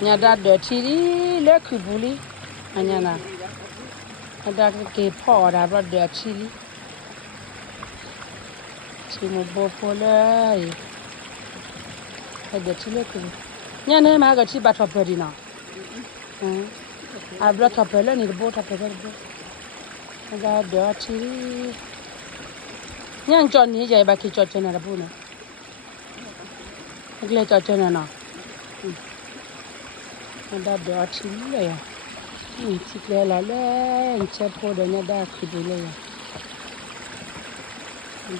nhà đã đỡ chi đi lẽ cứ bù đi anh nhà nào đã cái phò đã bắt đỡ chi đi chi một bộ phôเลยđỡ chi lẽ cứ nhà này mà cái chi bắt thọp đi nào à bắt thọp lênนี่bộ thọp lên bộ đã đỡ chi nhà chọnนี่ใจบ้าขี้chọn chân là bộ này cái chọn chân nào đã đỡ chiเลยอ่ะchỉ là lên chế phô để nhà đã cứ điเลย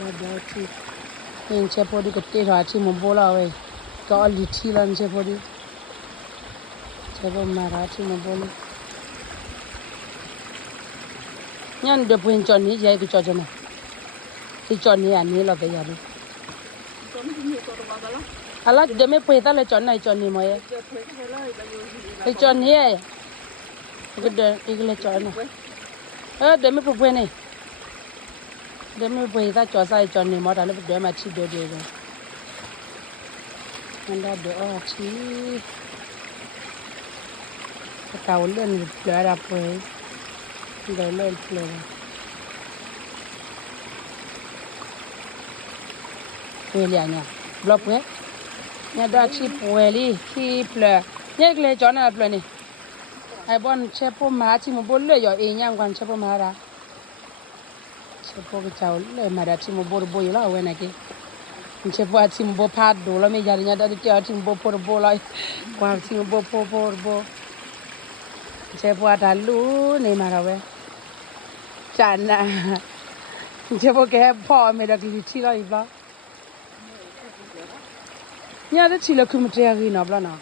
đã đỡ chi nên chế phô đi cái tê ra chi một bộ là vậy có lì chi lên chế phô đi chế phô mà ra chi một bộ đi nhân được quyền chọn ní vậy cái chọn cho này cái chọn ní anh ní là cái gì đi ala để mấy phê ta lại chọn này chọn ní mà cái chọn ní cái lại chọn này để mấy phê này để mấy phê ta chọn sai chọn ní mà ta lại để mà chi đồ rồi anh đã đỡ chi cái tàu lên đỡ đạp rồi đỡ lên rồi về liền nha block về nhà đã chi về đi khi ple nhớ cái chọn nào ple này ai bọn chế po má chi một bốn lệ rồi ý nhang quan chế po má ra chế po cái cháu lệ mà đã chi một bốn bôi là ở này kia chế po chi một bốn phát đồ là mấy giờ nhà đã đi chơi chi một bốn bôi lại qua chi một bốn chế po đã lú này mà ra về chán à chế po cái phò mày đã đi chi lại bao nhà đó chỉ là cứ một treo gì nó bao nào